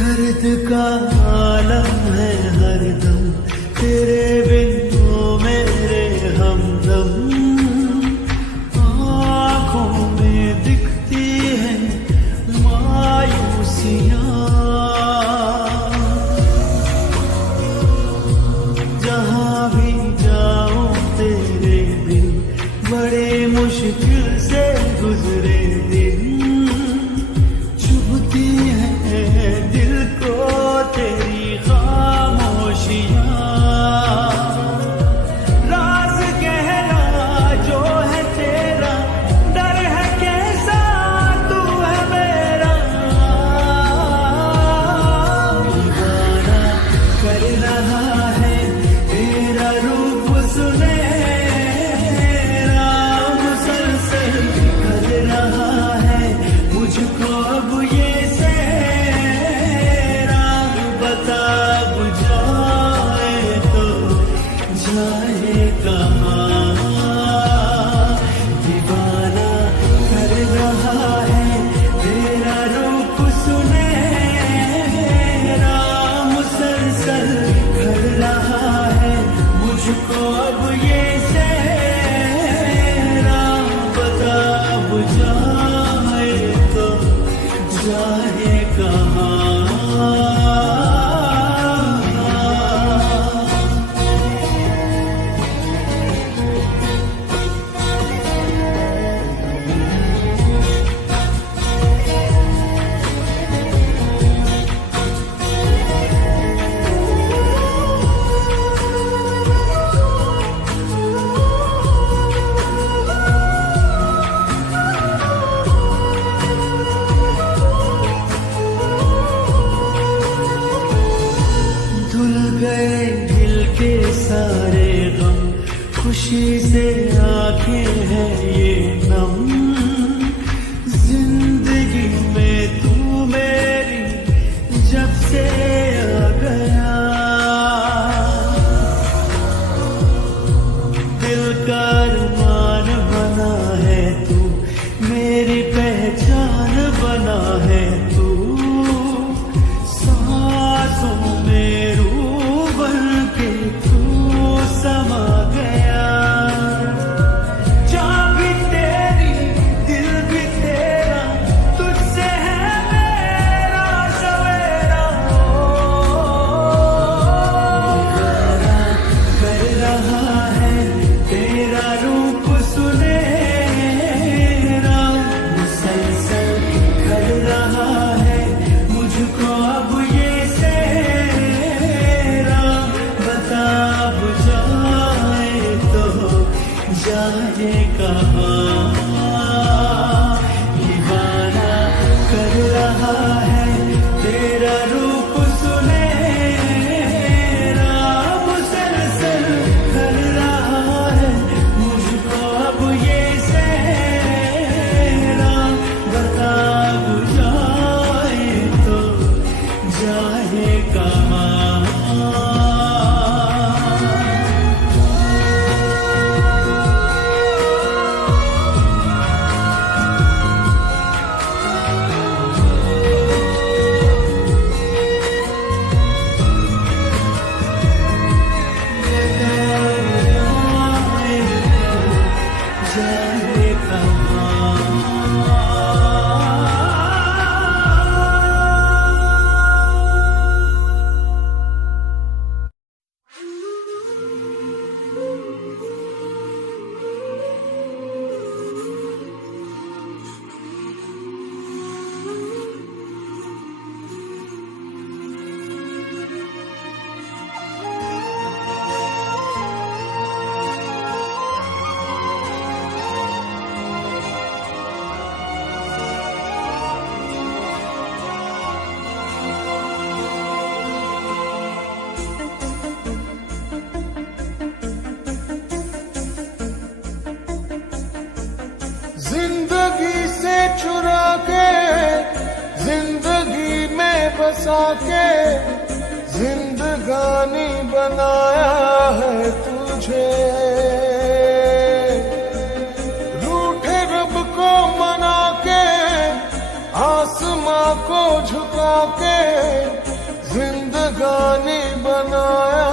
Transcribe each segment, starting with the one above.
दर्द का आलम है हरदम तेरे बिन वो मेरे हमदम। आँखों में दिखती है मायूसियाँ, जहाँ भी जाऊं तेरे बिन बड़े मुश्किल से गुजरे दिन। चुभती है दिल को तेरी खामोशियाँ, राज कहना जो है तेरा, डर है कैसा तू है मेरा। दीवाना कर रहा है तेरा रूप सुनहरा, मुसलसल कर रहा है मुझको अब ये सेहरा। बता बुझाए तो जाए कहाँ, दीवाना कर रहा है तेरा रूप सुनहरा, मुसलसल कर रहा है मुझको अब ये सेहरा। बता बुझाए तो जाए कहाँ। बसा के जिंदगानी बनाया है तुझे। रूठे रब को मना के आसमां को झुका के जिंदगानी बनाया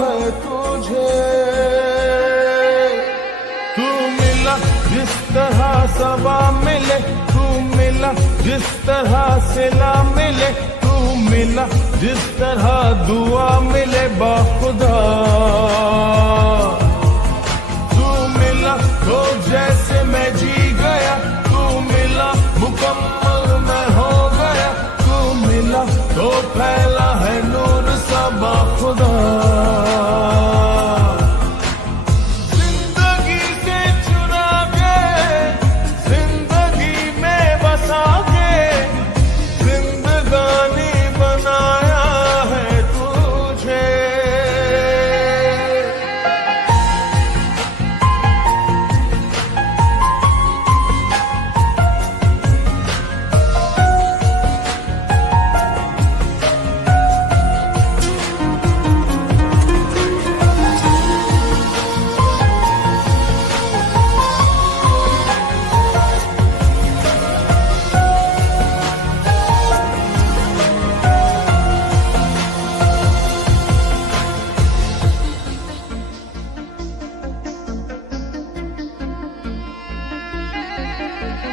है तुझे। तू मिला जिस तरह सबा मिले, तू मिला जिस तरह सिला मिले, तू मिला जिस तरह दुआ मिले बाखुदा। तू मिला तो जैसे मैं जी गया, तू मिला मुकम्मल मैं हो गया, तू मिला तो फैला है नूर सा बाखुदा।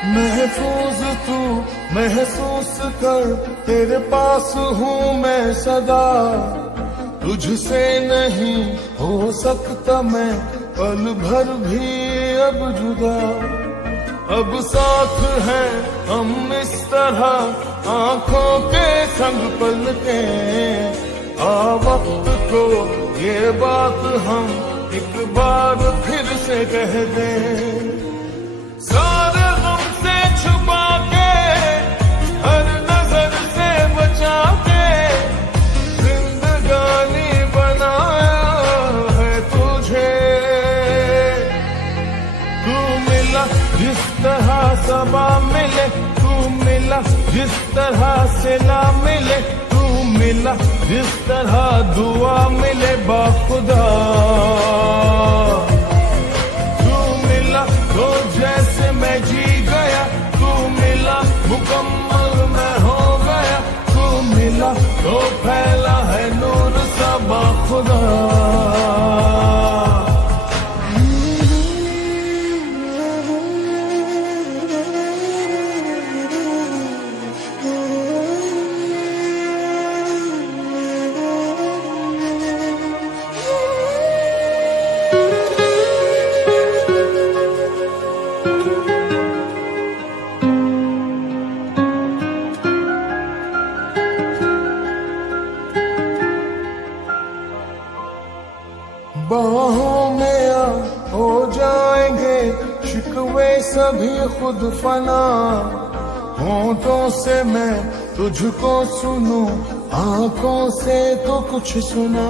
महफूज तू महसूस कर, तेरे पास हूँ मैं सदा। तुझसे नहीं हो सकता मैं पल भर भी अब जुदा। अब साथ है हम इस तरह आंखों के संग पलके। आ वक्त को ये बात हम एक बार फिर से कह दें। सारे गम से छुपा के, हर नजर से बचा के जिंदगानी बनाया है तुझे। तू मिला जिस तरह सबा मिले, तू मिला जिस तरह सिला मिले, तू मिला जिस तरह दुआ मिले बाखुदा। तू मिला तो जैसे मैं जी गया, तू मिला मुकम्मल मैं हो गया, तू मिला तो फैला है नूर सा बाखुदा। बाहों में आ हो जाएंगे शिकवे सभी खुद फना। होठों से मैं तुझको सुनूं, आंखों से तो कुछ सुना।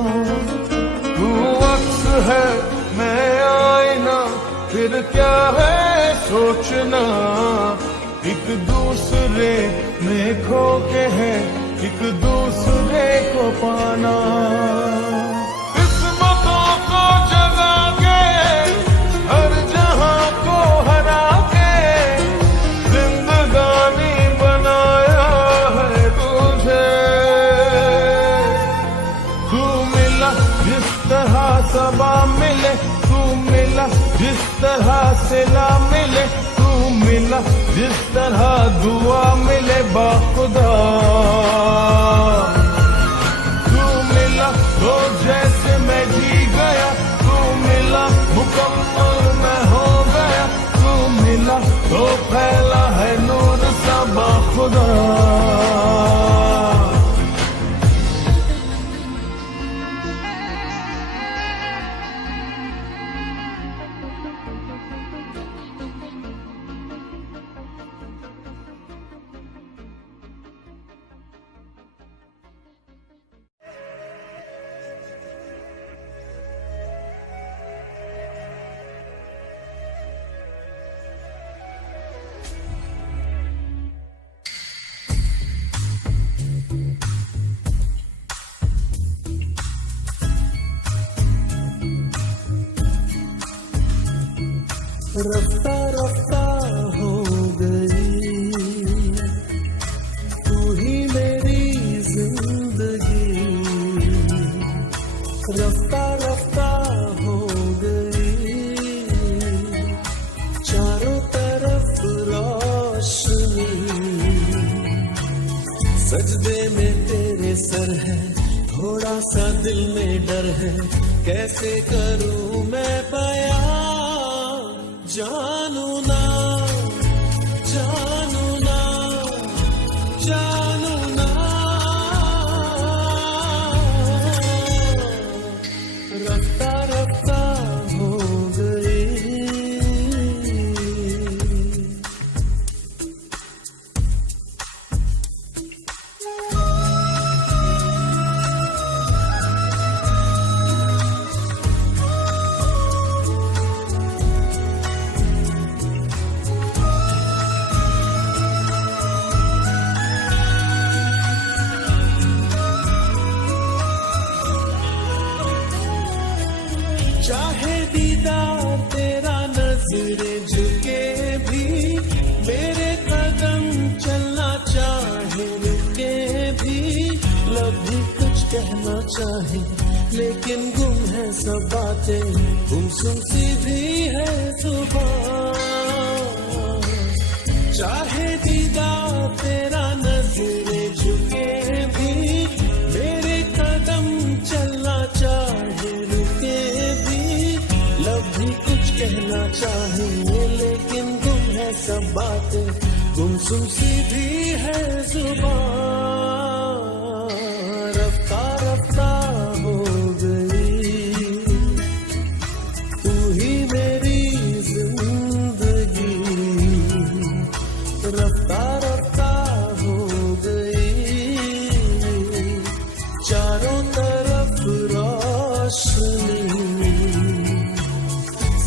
तू अक्स है मैं आईना, फिर क्या है सोचना। एक दूसरे में खो के है एक दूसरे को पाना। सबा मिले, तू मिला जिस तरह सिला मिले, तू मिला जिस तरह दुआ मिले बाखुदा। तू मिला रफ्ता रफ्ता हो गई तू ही मेरी जिंदगी, रफ्ता रफ्ता हो गई चारों तरफ रोशनी, सजदे में तेरे सर है थोड़ा सा दिल में डर है, कैसे करूं मैं बयां जानू ना जानू ना जानू ना, रफ्ता रफ्ता हो गई। चाहे दीदार तेरा नजरें झुके भी, मेरे कदम चलना चाहे रुके भी, लब भी कुछ कहना चाहे लेकिन गुम है सब बातें, गुमसुम सी भी है जुबान। चाहे दीदार तेरा नजरें झुके भी, मेरे कदम चलना चाहे रुके भी, लब भी कुछ कहना चाहे लेकिन गुम है सब बातें, गुमसुम सी भी है जुबान। रफ्ता रफ्ता हो गई तू ही मेरी जिंदगी, रफ्ता रफ्ता हो गई चारों तरफ रोशनी,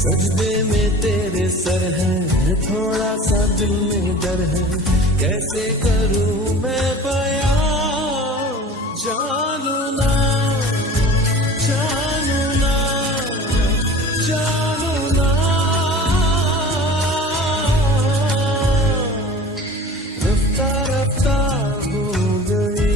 सजदे में तेरे सर है थोड़ा सा दिल में डर है, कैसे करूं मैं बयां जानू ना जानू ना जानू ना, रफ्ता रफ्ता हो गई।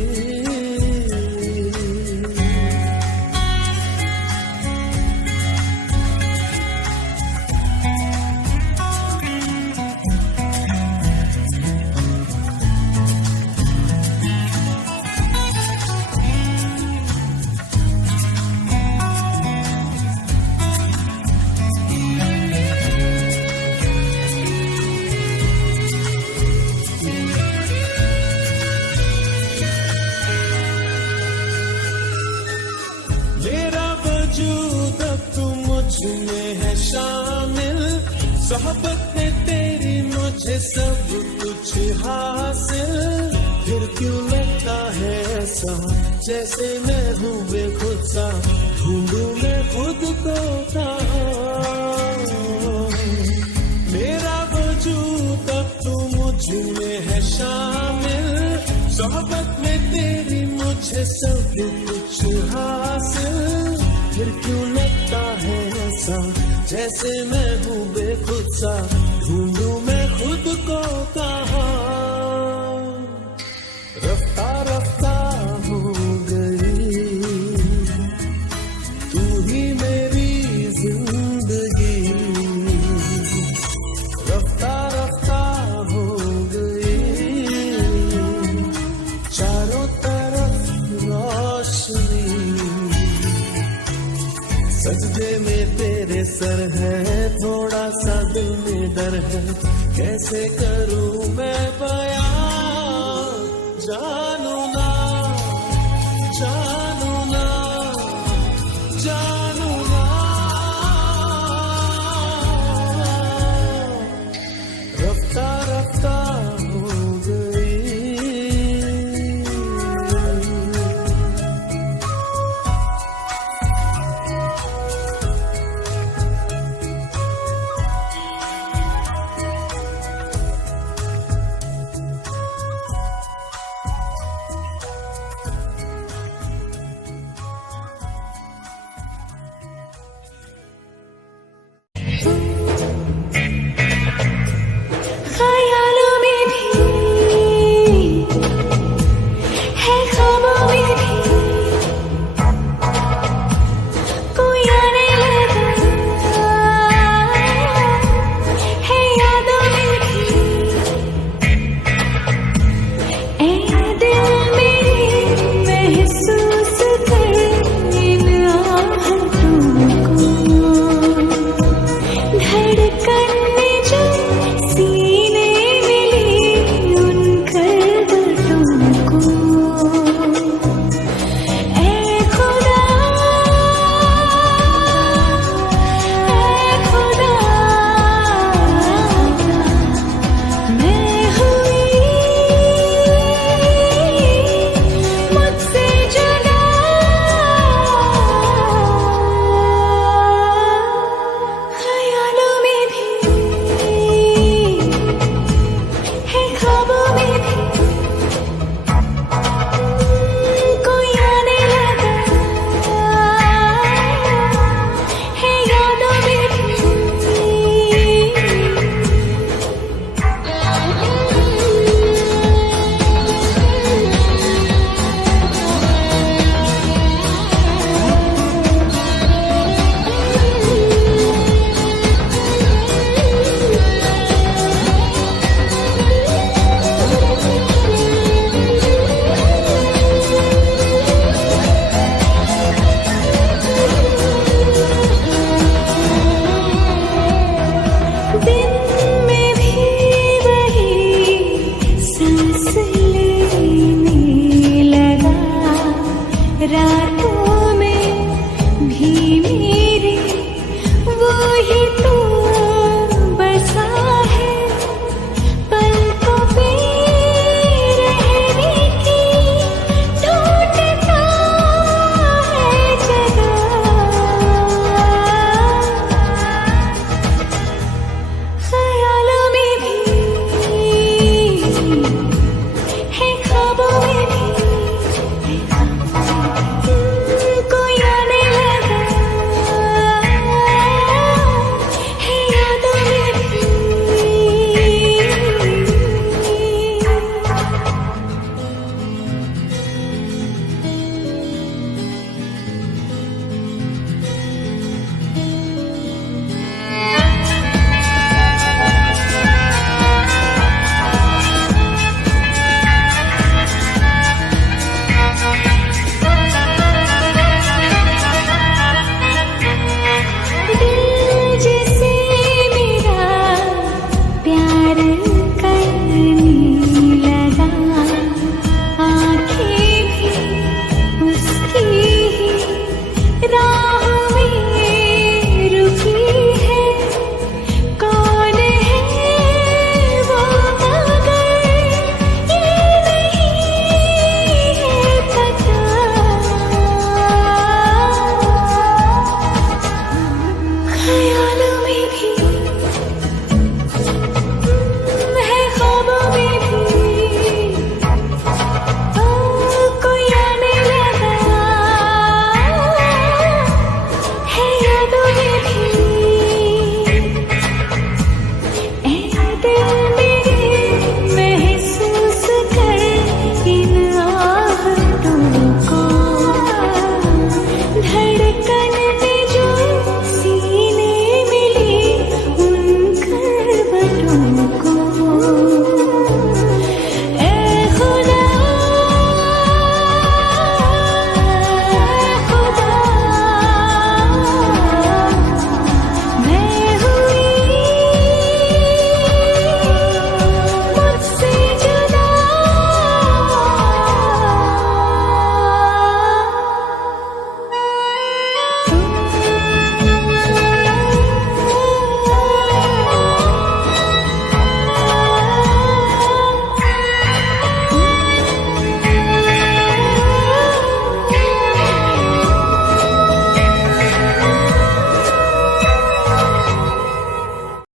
मेरा वजूद अब तू मुझ में है शामिल, सोहबत में तेरी मुझे सब कुछ हासिल, फिर क्यों लगता है ऐसा जैसे मैं हूँ बेखुद सा, ढूंढूं मैं खुद को कहाँ। मेरा वजूद अब तू मुझ में है शामिल, सोहबत में तेरी मुझे सब कुछ हासिल, फिर क्यों लगता है ऐसा जैसे मैं हूँ बेखुद सा, ढूंढूं मैं खुद को कहाँ। रफ्ता रफ्ता हो गई तू ही मेरी जिंदगी, रफ्ता रफ्ता हो गई चारों तरफ रोशनी, सजदे में तेरे सर है थोड़ा सा दिल में डर है, कैसे करूं मैं बयां जानू